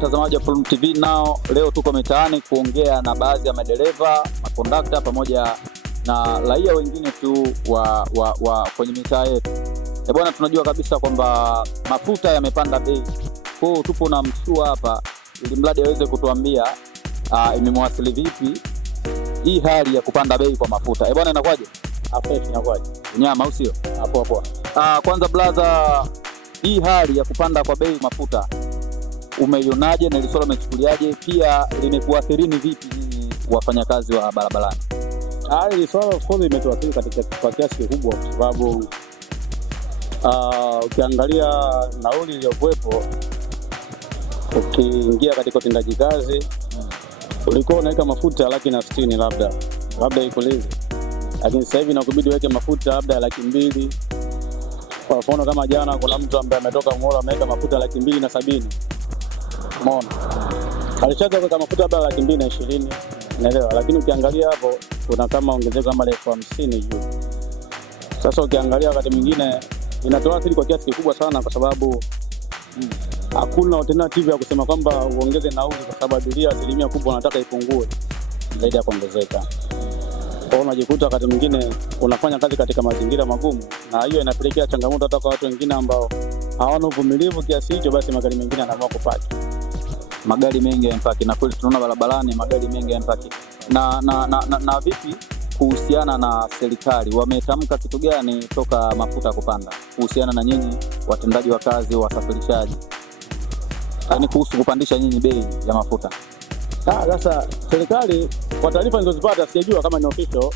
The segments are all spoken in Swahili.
watazamaji wa Plum TV, nao leo tuko mitaani kuongea na baadhi ya madereva, makondakta pamoja na raia wengine tu wa kwenye mitaa yetu. Bwana, tunajua kabisa kwamba mafuta yamepanda bei. Kwa hiyo tupo na msua hapa ili mradi aweze kutuambia imemwasili vipi hii hali ya kupanda bei kwa mafuta. Bwana, inakuwaje? Afresh inakuwaje? Nyama au sio? Hapo. Kwanza blaza, hii hali ya kupanda kwa bei mafuta umeionaje na ile swala umechukuliaje? Pia limekuathirini vipi nyinyi wafanyakazi wa barabarani? Hili swala of course limetuathiri kwa kiasi kikubwa, kwa sababu ukiangalia nauli iliyokuwepo ukiingia katika utendaji kazi ulikuwa unaweka mafuta 160,000 labda iko hivi, lakini sasa hivi inakubidi uweke mafuta labda 200,000. Kwa mfano kama jana kuna mtu ambaye ametoka Ngora ameweka mafuta 270,000. Umeona? Alishaanza kuweka mafuta labda 220,000, unaelewa? Lakini ukiangalia hapo kuna kama ongezeko kama 50,000 juu. Sasa ukiangalia wakati mwingine inatoathiri kwa kiasi kikubwa sana, kwa sababu hakuna alternative ya kusema kwamba uongeze nauli, kwa sababu abiria asilimia kubwa wanataka ipungue zaidi ya kuongezeka. Kwa hiyo unajikuta wakati mwingine unafanya kazi katika mazingira magumu, na hiyo inapelekea changamoto hata kwa watu wengine ambao hawana uvumilivu kiasi hicho, basi magari mengine yanaamua kupaki. Magari mengi yanapaki, na kweli tunaona barabarani magari mengi yanapaki. Na vipi kuhusiana na serikali, wametamka kitu gani toka mafuta kupanda kuhusiana na nyinyi watendaji wa kazi, wasafirishaji, yaani kuhusu kupandisha nyinyi bei ya mafuta? Sasa serikali kwa taarifa nilizozipata, sijajua kama ni official,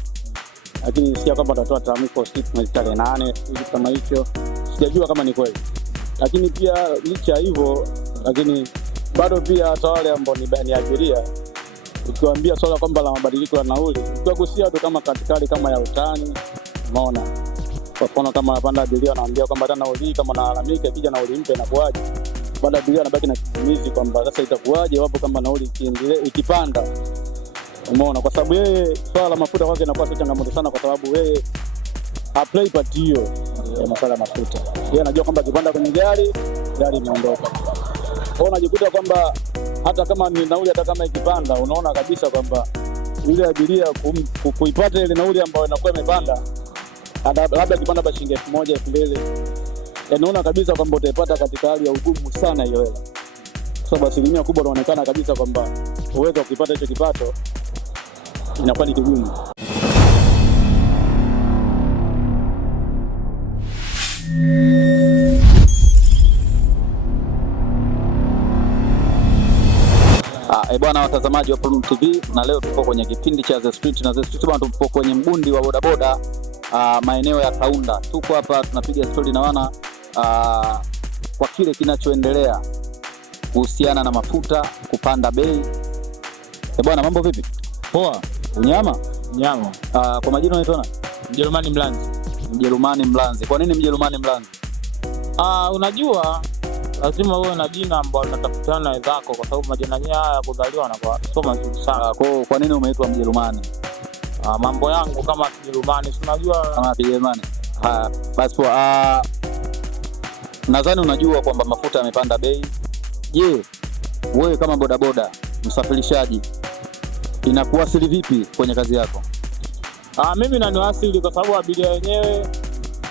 lakini nisikia kwamba watatoa tamko mwezi tarehe 8 ili kama hicho, sijajua kama ni kweli. Lakini pia licha hivyo, lakini bado pia hata wale ambao ni abiria, ukiwaambia swala kwamba la mabadiliko ya nauli, ukiwagusia tu kama katikali kama ya utani, umeona? Kwa mfano kama anapanda abiria anaambia kwamba hata nauli kama nalalamika ikija nauli mpya inakuaje? Baada abiria anabaki na kigumizi kwamba sasa itakuaje wapo kama nauli ikipanda. Umeona? Kwa sababu yeye swala la mafuta kwake inakuwa si changamoto sana, kwa sababu yeye apply part hiyo ya masuala ya mafuta. Yeye anajua kwamba akipanda kwenye gari imeondoka. Kwa unajikuta kwamba hata kama ni nauli, hata kama ikipanda, unaona kabisa kwamba yule abiria kuipata ile nauli ambayo inakuwa imepanda, labda ikipanda kwa shilingi 1,000, 2,000, unaona kabisa kwamba utaipata katika hali ya ugumu sana hiyo hela. Kwa sababu asilimia kubwa inaonekana kabisa kwamba uwezo wa kupata hicho kipato inakuwa ni kigumu. Bwana watazamaji wa Plum TV, na leo tupo kwenye kipindi cha The Street, na The Street bwana, tupo kwenye mbundi wa bodaboda maeneo ya Kaunda. Tuko hapa tunapiga story na wana kwa kile kinachoendelea kuhusiana na mafuta kupanda bei. Bwana, mambo vipi? Poa. Unyama? Nyama. Kwa majina unaitwa nani? Mjerumani Mlanzi. Mjerumani Mlanzi. Kwa nini Mjerumani Mlanzi? Unajua lazima uwe na jina ambalo unatafutana na wenzako, kwa sababu majina haya ya kuzaliwa na kwa sio mazuri sana. Kwa nini umeitwa Mjerumani? Mambo yangu kama Kijerumani, si unajua kama Kijerumani. Basi nadhani unajua kwamba mafuta yamepanda bei. Je, wewe kama bodaboda msafirishaji inakuasili vipi kwenye kazi yako? Mimi inaniasili kwa sababu abiria wenyewe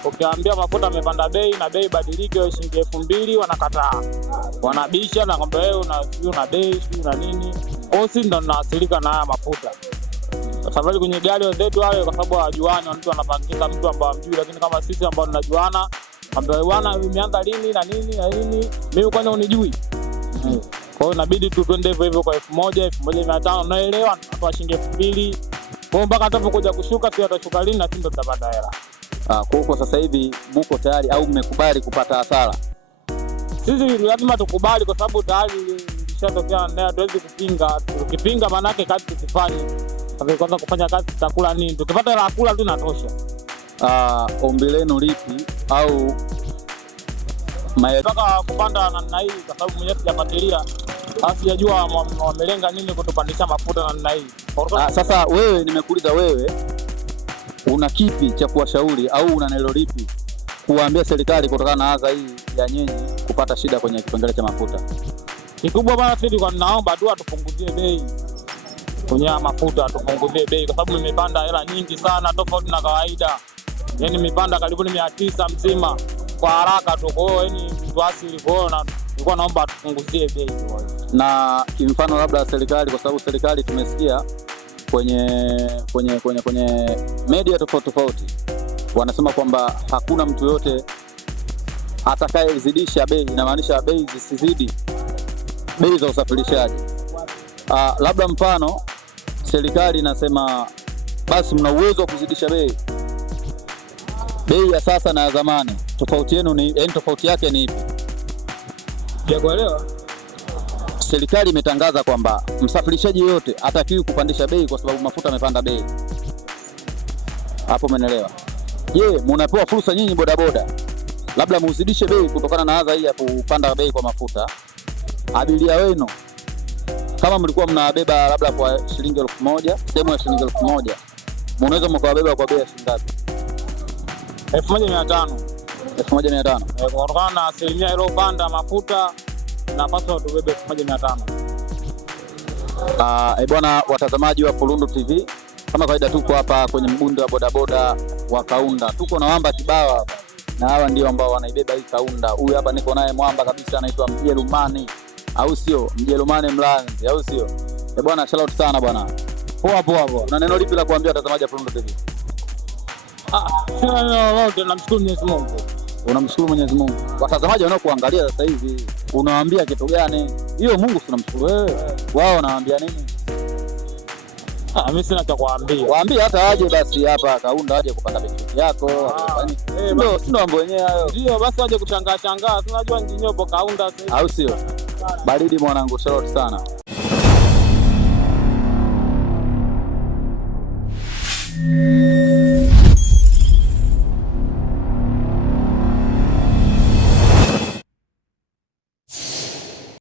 ukiambia mafuta yamepanda bei na bei badilike shilingi 2,000 wanakataa. Wanabisha na kwamba wewe una bei na nini. Osi ndo naasilika na haya mafuta. Safari kwenye gari wenzetu wale, kwa sababu hawajuani, mtu anapangiza mtu ambaye hamjui, lakini kama sisi ambao tunajuana, ambaye bwana imeanza lini na nini, mimi kwani unijui. Kwa hiyo inabidi tu twende hivyo kwa 1,000, 1,500, unaelewa, kwa shilingi 2,000. Kwa mpaka atapokuja kushuka, sio atashuka lini na sisi ndo tutapata hela. Kwa sasa hivi muko tayari au mmekubali kupata hasara? Sisi lazima tukubali, kwa sababu tayari ilishatokea, na hatuwezi kupinga. Tukipinga maana yake kazi tusifanye. Kwanza kufanya kazi tutakula nini? Tukipata hela kula tu inatosha. Ombi lenu lipi au nataka kupanda namna hii, kwa sababu mwenyewe sijafuatilia, sijajua wamelenga nini kutupandisha mafuta namna hii. Sasa wewe, nimekuuliza wewe una kipi cha kuwashauri au una neno lipi kuwaambia serikali kutokana na adha hii ya nyinyi kupata shida kwenye kipengele cha mafuta? Kikubwa bana, sisi kwa naomba tu atupunguzie bei kwenye mafuta, atupunguzie bei kwa sababu imepanda hela nyingi sana tofauti na kawaida. Yani imepanda karibu 900 mzima kwa haraka tu. Kwa hiyo yani tuasili kuona, nilikuwa naomba atupunguzie bei. Na kimfano labda serikali, kwa sababu serikali tumesikia kwenye media tofauti wanasema kwamba hakuna mtu yote atakayezidisha bei, inamaanisha bei zisizidi bei za usafirishaji. Labda mfano serikali inasema basi mna uwezo wa kuzidisha bei ya sasa na ya zamani, tofauti yenu ni yani, tofauti yake ni ipi? Sijakuelewa. Serikali imetangaza kwamba msafirishaji yote hatakiwi kupandisha bei kwa sababu mafuta yamepanda bei. Hapo umeelewa? Je, mnapewa fursa nyinyi bodaboda labda muzidishe bei kutokana na adha hii ya kupanda bei kwa mafuta? Abiria wenu kama mlikuwa mnabeba labda kwa shilingi 1000, sehemu ya shilingi 1000, mnaweza mkawabeba kwa bei ya shilingi ngapi? 1500. 1500. Kutokana na asilimia iliyopanda mafuta napaswa tubebe 1500. Bwana watazamaji wa Kulundu TV, kama kawaida tuko hapa kwenye mgundo wa bodaboda wa Kaunda. Tuko na Wamba kibao hapa. Na hawa ndio ambao wanaibeba hii Kaunda. Huyu hapa niko naye mwamba kabisa, anaitwa Mjerumani, au sio? Mjerumani Mlanzi, au sio? Bwana shout out sana bwana. Poa. Na neno lipi la kuambia watazamaji wa Kulundu TV? Namshukuru Mwenyezi Mungu. Unamshukuru Mwenyezi Mungu. Watazamaji wanaokuangalia sasa hivi unawaambia kitu gani? Hiyo Mungu tunamshukuru wewe. Wao wanawaambia nini? Mimi sina cha kuambia. Waambie hata aje basi hapa Kaunda, aje kupanda pikipiki yako. Sio mambo yenyewe hayo. Ndio basi aje kushangaa. Tunajua njinyopo Kaunda sasa. Au sio? Baridi mwanangu, shout sana.